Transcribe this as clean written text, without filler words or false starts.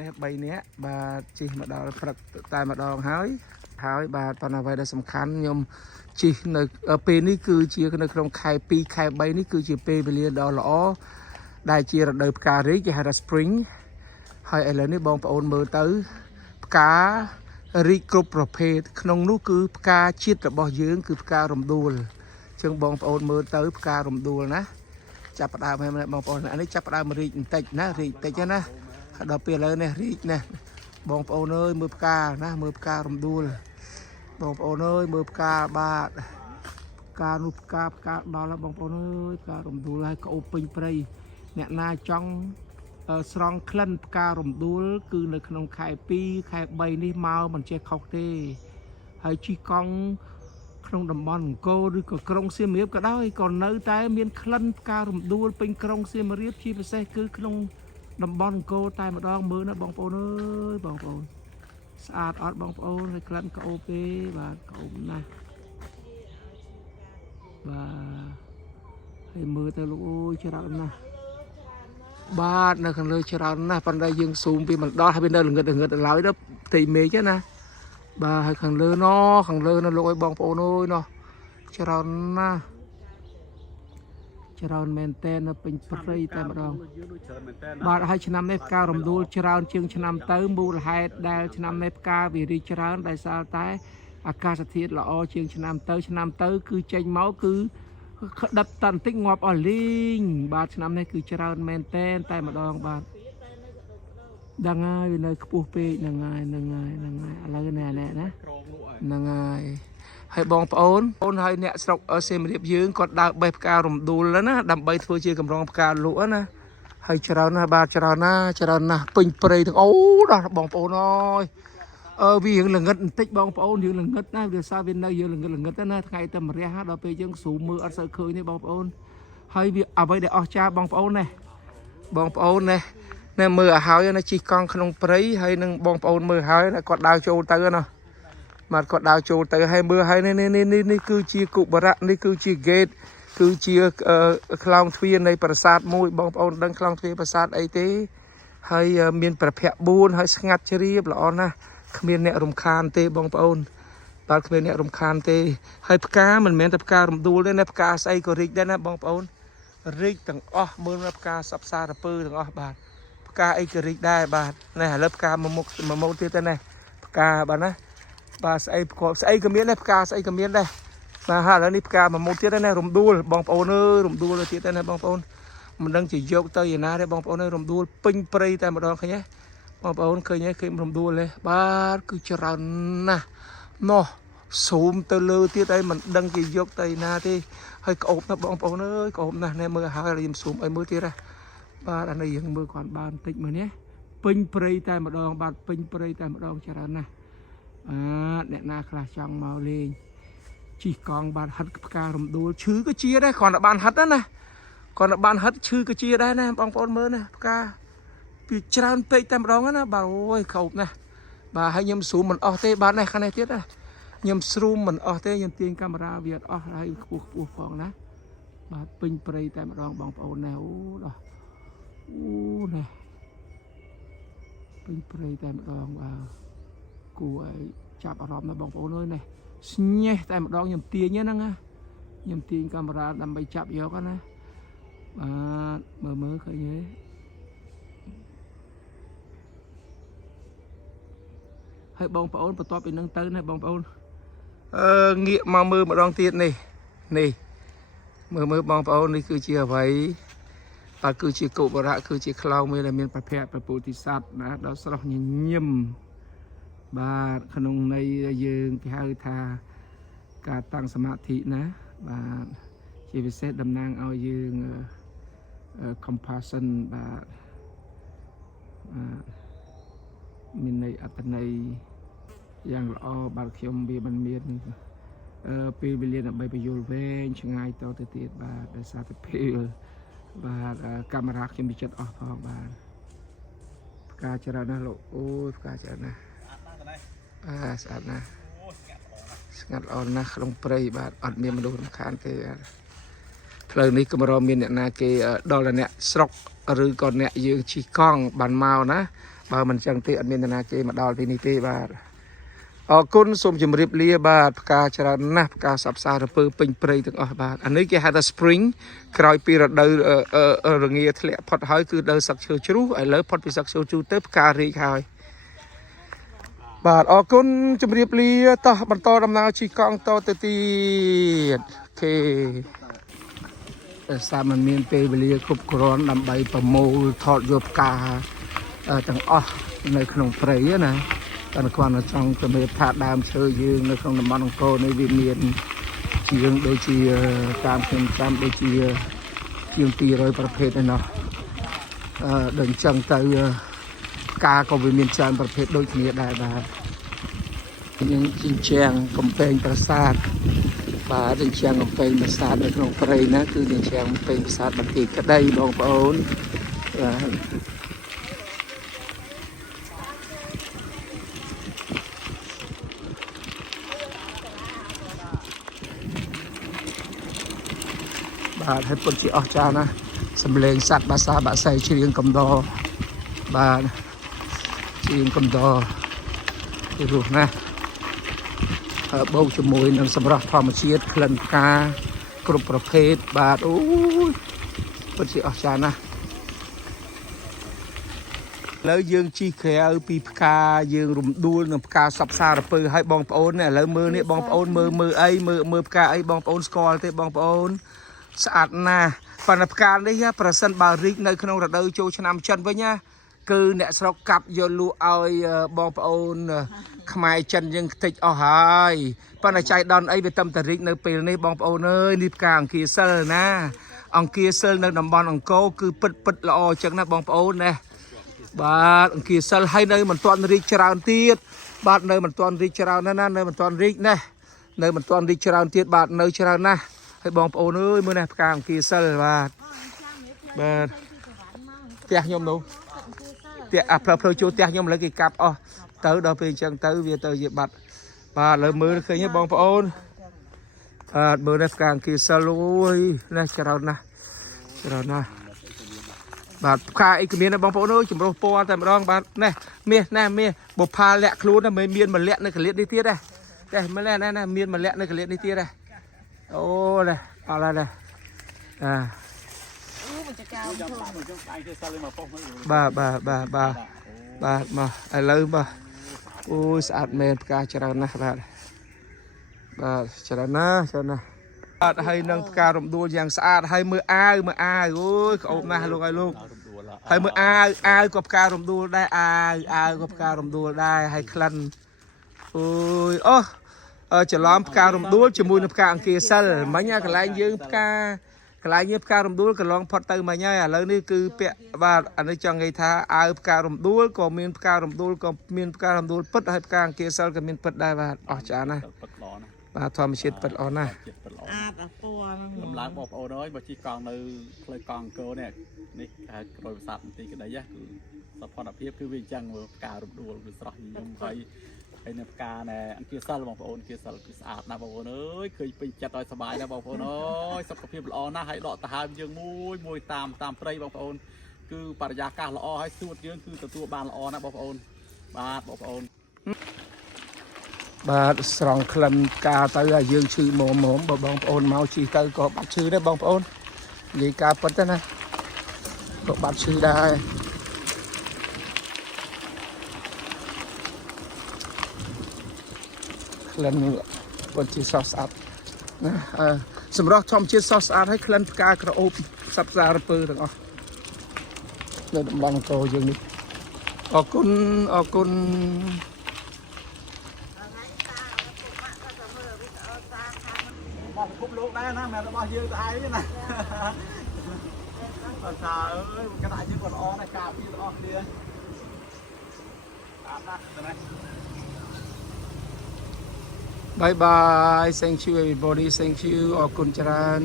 នេះ3នាក់បាទជិះមកដល់ព្រឹកតែម្ដងហើយបាទប៉ុន្តែអ្វីដែលសំខាន់ខ្ញុំជិះនៅពេលនេះគឺជានៅក្នុងខែ2ខែ3នេះគឺជាពេលវេលាដ៏ល្អដែលជារដូវផ្ការីកគេហៅថា spring ហើយឥឡូវនេះបងប្អូនមើលទៅផ្ការីកគ្រប់ប្រភេទក្នុងនោះគឺផ្កាជាតិរបស់យើងគឺផ្ការំដួលអញ្ចឹងបងប្អូនមើលទៅផ្ការំដួលណាចាប់ផ្ដើមហើយបងប្អូនអានេះចាប់ផ្ដើមរីកបន្តិចណារីកបន្តិចណាដល់ពេលឥឡូវនេះរីកណាបងប្អូនអើយមើលផ្កាណាមើលផ្ការំដួលបងប្អូនអើយមើលផ្កាបាទផ្កានោះផ្កាដល់ហើយបងប្អូនអើយផ្ការំដួលហើយក្អូបពេញព្រៃអ្នកណាចង់ស្រង់ក្លិនផ្ការំដួលគឺនៅក្នុងខែ2ខែ3នេះមកមិនចេះខុសទេហើយជិះកង់ក្នុងតំបន់អង្គរឬក៏ក្រុងសៀមរាបក៏ដោយក៏នៅតែមានក្លិនផ្ការំដួលពេញក្រុងសៀមរាបជាពិសេសគឺក្នុងតំបន់អង្គរតែម្ដងមើលណាបងប្អូនអើយបងប្អូនស្អាតអត់បងប្អូនហើយក្លិនក្អូបទេបាទក្អូបណាស់បាទហើយមើលទៅលោកអូយច្រើនណាស់បាទនៅខាងលើច្រើនណាស់ប៉ុន្តែយើងស៊ូមពីមិនដល់ហើយវានៅល្ងឹតឡើយទៅផ្ទៃមេឃណាបាទហើយខាងលើណខាងលើនៅលោកអើយបងប្អូនអើយណច្រើនណាស់ច្រើនមែនតែននៅពេញព្រៃតែម្ដងបាទហើយឆ្នាំនេះផ្ការំដួលច្រើនជាងឆ្នាំទៅមូលហេតុដែលឆ្នាំនេះផ្កាវារីកច្រើនដោយសារតែអាកាសធាតុល្អជាងឆ្នាំទៅគឺចេញមកគឺដិតតន្តិចងាប់អស់លីងបាទឆ្នាំនេះគឺច្រើនមែនតែនតែម្ដងបាទដឹងហើយវានៅខ្ពស់ពេកហ្នឹងហើយឥឡូវនេះណាហ្នឹងហើយបងប្អូនហើយអ្នកស្រុកសៀមរាបយើងគាត់ដើរបេះផ្ការំដួលណាដើម្បីធ្វើជាកម្រងផ្កាលក់ណាហើយច្រើនណាស់បាទច្រើនណាស់ពេញព្រៃទាំងអូដល់បងប្អូនអើយវារឿងល្ងឹតបន្តិចបងប្អូនរឿងល្ងឹតណាវាសារវានៅយើងល្ងឹតណាថ្ងៃតែម្រះដល់ពេលយើងស្រូមមើលអត់សូវឃើញទេបងប្អូនហើយវាអ្វីដែលអស្ចារ្យបងប្អូនណាណែមើលឲ្យហើយណាជិះកង់ក្នុងព្រៃហើយនឹងបងប្អូនមើលហើយគាត់ដើរចូលទៅណាបាទគាត់ដើរចូលទៅហើយមើលហើយនេះគឺជាគុបរៈនេះគឺជា gate គឺជាខ្លោងទ្វារនៃប្រាសាទមួយបងប្អូនដឹងខ្លោងទ្វារប្រាសាទអីទេហើយមានប្រភព4ហើយស្ងាត់ជ្រាបល្អណាស់គ្មានអ្នករំខានទេបងប្អូនបាទគ្មានអ្នករំខានទេហើយផ្កាមិនមែនតែផ្ការំដួលទេណាផ្កាស្អីក៏រីកដែរណាបងប្អូនរីកទាំងអស់មើលណាផ្កាសពសារពើទាំងអស់បាទផ្កាអីក៏រីកដែរបាទនេះឥឡូវផ្កាមួយមុខទៀតទៅណាផ្កាបាទណាបាទស្អីក៏មានដែរផ្កាស្អីក៏មានដែរបាទហើយឥឡូវនេះផ្កាមួយមុខទៀតណារំដួលបងប្អូនអើយរំដួលទៀតណាបងប្អូនមិនដឹងជាយកទៅឯណាទេបងប្អូនអើយរំដួលពេញព្រៃតែម្ដងឃើញទេបងប្អូនឃើញរំដួលទេបាទគឺច្រើនណាស់ស៊ូមទៅលើទៀតហើយមិនដឹងជាយកទៅឯណាទេហើយក្អូបណាស់បងប្អូនអើយក្អូបណាស់ណែមើលហើយខ្ញុំស៊ូមឲ្យមើលទៀតណាបាទអានេះយើងមើលគាត់បានបន្តិចមើលនេះពេញព្រៃតែម្ដងបាទពេញព្រៃតែម្ដងច្រើនណាស់អ្នកណាខ្លះចង់មកលេងជិះកង់បាទហិតផ្ការំដួលឈឺក៏ជាដែរគ្រាន់តែបានហិតណាគ្រាន់តែបានហិតឈឺក៏ជាដែរណាបងប្អូនមើលណាផ្កាពីច្រើនពេកតែម្ដងណាបាទអូយខោបណាស់បាទហើយខ្ញុំស៊ូមមិនអស់ទេបាទនេះខាងនេះទៀតណាខ្ញុំស្រូមមិនអស់ទេខ្ញុំទាញកាមេរ៉ាវាអត់អស់ហើយខ្ពស់ផងណាបាទពេញព្រៃតែម្ដងបងប្អូនណាណាពេញព្រៃតែម្ដងបាទគួរឲ្យចាប់អារម្មណ៍ណាបងប្អូនអើយនេះស្ញេះតែម្ដងខ្ញុំទាញហ្នឹងណាខ្ញុំទាញកាមេរ៉ាដើម្បីចាប់យកណាបាទមើលឃើញទេហើយបងប្អូនបន្ទាប់ពីនឹងទៅណាបងប្អូនងាកមកមើលម្ដងទៀតនេះមើលបងប្អូននេះគឺជាអ្វីបាទគឺជាគុបរៈគឺជាខ្លោងមួយដែលមានប្រភពព្រះពោធិសត្វណាដល់ស្រស់ញញឹមបាទក្នុងន័យយើងគេហៅថាការតាំងសមាធិណាបាទជាពិសេសតំណាងឲ្យយើង compassion បាទមានន័យអត្ថន័យយ៉ាងល្អបាទខ្ញុំវាមិនមានពេលវេលាដើម្បីបញ្យល់វែងឆ្ងាយតទៅទៀតបាទដោយសារតែពេលបាទកាមេរ៉ាខ្ញុំវាចិត្តអស់ផងបាទផ្កាច្រើនណាស់លោកអូយផ្កាច្រើនណាស់ស្អាតណាស់ស្ងាត់ល្អណាស់ក្នុងព្រៃបាទអត់មានមនុស្សរំខានទេផ្លូវនេះក៏មិនមានអ្នកណាគេដល់អ្នកស្រុកឬក៏អ្នកយើងជិះកង់បានមកណា បើមិនចឹងទេអត់មាននរណាគេមកដល់ទីនេះទេបាទអរគុណសូមជម្រាបលាបាទផ្កាច្រើនណាស់ផ្កាសពសារពើពេញព្រៃទាំងអស់បាទអានេះគេហៅថា spring ក្រោយពីរដូវរងាធ្លាក់ផុតហើយគឺដល់សឹកឈើជ្រុះឥឡូវផុតពីសឹកឈើជ្រុះទៅផ្ការីកហើយបាទអរគុណជម្រាបលាតោះបន្តដំណើរជិះកង់តទៅទៀតអូខេតែសារมันមានពេលវេលាគ្រប់គ្រាន់ដើម្បីប្រមូលថតយកផ្កាទាំងអស់នៅក្នុងព្រៃណាតែគាត់នៅចង់ជំរាបថាដើមឈើយើងនៅក្នុងតំបន់អង្គរនេះវាមានជាងដូចជាតាមខ្ញុំចាំដូចជាជាង200ប្រភេទឯណោះដល់អញ្ចឹងទៅការក៏វាមានច្រើនប្រភេទដូចគ្នាដែរបាទយើងជញ្ជាំងកំពែងប្រាសាទបាទជញ្ជាំងកំពែងប្រាសាទនៅក្នុងព្រៃណាគឺជញ្ជាំងកំពែងប្រាសាទបន្ទាយក្តីបងប្អូនបាទហើយពិតជាអស្ចារ្យណាស់សំឡេងសត្វបាសាបាក់សៃច្រៀងកំដរបាទច្រៀងកំដរពីរោះណាស់បូកជាមួយនឹងសម្រស់ធម្មជាតិក្លិនផ្កាគ្រប់ប្រភេទបាទអូយពិតជាអស្ចារ្យណាស់ឥឡូវយើងជិះក្រៅពីផ្កាយើងរំដួលនឹងផ្កាសពសារពើឲ្យបងប្អូនឥឡូវមើលនេះបងប្អូនមើលអីមើលផ្កាអីបងប្អូនស្គាល់ទេបងប្អូនស្អាតណាស់ប៉ុន្តែផ្កានេះប្រសិនបើរីកនៅក្នុងរដូវចូលឆ្នាំចិនវិញណាគឺអ្នកស្រុកកាប់យកលក់ឲ្យបងប្អូនខ្មែរចិនយើងខ្ទេចអស់ហើយប៉ុន្តែចៃដន្យអីវាតែរីកនៅពេលនេះបងប្អូនអើយនេះផ្កាអង្គាសិលណាអង្គាសិលនៅតំបន់អង្គរគឺពិតល្អអញ្ចឹងណាបងប្អូនណាបាទអង្គាសិលហើយនៅមិនទាន់រីកច្រើនទៀតបាទនៅមិនទាន់រីកច្រើនណាស់នៅមិនទាន់រីកណាស់នៅមិនទាន់រីកច្រើនទៀតបាទនៅច្រើនណាស់ហើយបងប្អូនអើយមើលនេះផ្កាអង្គាសិលបាទផ្ទះខ្ញុំនោះផ្ទះផ្លូវចូលផ្ទះខ្ញុំឥឡូវគេកាប់អស់ទៅដល់ពេលអញ្ចឹងទៅវាទៅជាបាត់បាទឥឡូវមើលឃើញទេបងប្អូនបាទមើលនេះផ្កាអង្គាសិលអូយនេះច្រើនណាស់បាទផ្កាអីក៏មានដែរបងប្អូនអើយចម្រុះពណ៌តែម្ដងបាទនេះមាសបុប្ផាលាក់ខ្លួនតែមិនមានម្លាក់នៅកលៀតនេះទៀតទេតែមើលណាមានម្លាក់នៅកលៀតនេះទៀតទេអូនេះអត់ហើយនេះបាទមកឥឡូវបាទអូយស្អាតមែនផ្កាច្រើនណាស់បាទច្រើនណាស់បាទហើយនឹងផ្ការំដួលយ៉ាងស្អាតហើយមើលអាវអូយក្អោបណាស់លោកឲ្យលោកហើយមើលអាវក៏ផ្ការំដួលដែរអាវក៏ផ្ការំដួលដែរហើយក្លិនអូយច្រឡំផ្ការំដួលជាមួយនឹងផ្កាអង្គាសិលមិញកន្លែងយើងផ្ការំដួលកន្លងផុតទៅមិញហើយឥឡូវនេះគឺពាក់បាទអានេះចង់និយាយថាអាវផ្ការំដួលក៏មានផ្ការំដួលក៏មានផ្ការំដួលពិតហើយផ្កាអង្គាសិលក៏មានពិតដែរបាទអស្ចារ្យណាស់បាទធម្មជាតិពិតល្អណាស់អាតពណ៌ហ្នឹងឡើងបងប្អូនអើយបើជិះកង់នៅផ្លូវកង់អង្គរនេះហៅក្រោយប្រាសាទបន្តិចក្តីគឺសភនភាពគឺវាអញ្ចឹងមើលផ្ការំដួលវាស្រស់ញញឹមហើយនៅផ្កាណែអង្គាសិលបងប្អូនអង្គាសិលគឺស្អាតណាស់បងប្អូនអើយឃើញពេញចិត្តឲ្យសប្បាយណាស់បងប្អូនអើយសុខភាពល្អណាស់ហើយដកដង្ហើមយើងមួយតាមព្រៃបងប្អូនគឺបរិយាកាសល្អហើយសួតយើងគឺទទួលបានល្អណាស់បងប្អូនបាទបងប្អូនបាទស្រង់ក្លិនផ្កាទៅឲ្យយើងឈឺមុំបើបងប្អូនមកជិះទៅក៏បាត់ឈឺដែរបងប្អូននិយាយការពិតទៅណាក៏បាត់ឈឺដែរក្លិនពិតជាស្រស់ស្អាតណាសម្រាប់ធម្មជាតិស្រស់ស្អាតហើយក្លិនផ្កាក្រអូបសត្វសារពើទាំងអស់នៅតំបន់អង្គរយើងនេះអរគុណបាទពិភពលោកដែរណាមែនរបស់យើងទៅឯងទេណាអត់ថាអើយគណៈយើងក៏ល្អដែរការពីទាំងអស់គ្នាអាប់ណាស់ទៅណា Bye bye thank you everybody thank you អរគុណច្រើន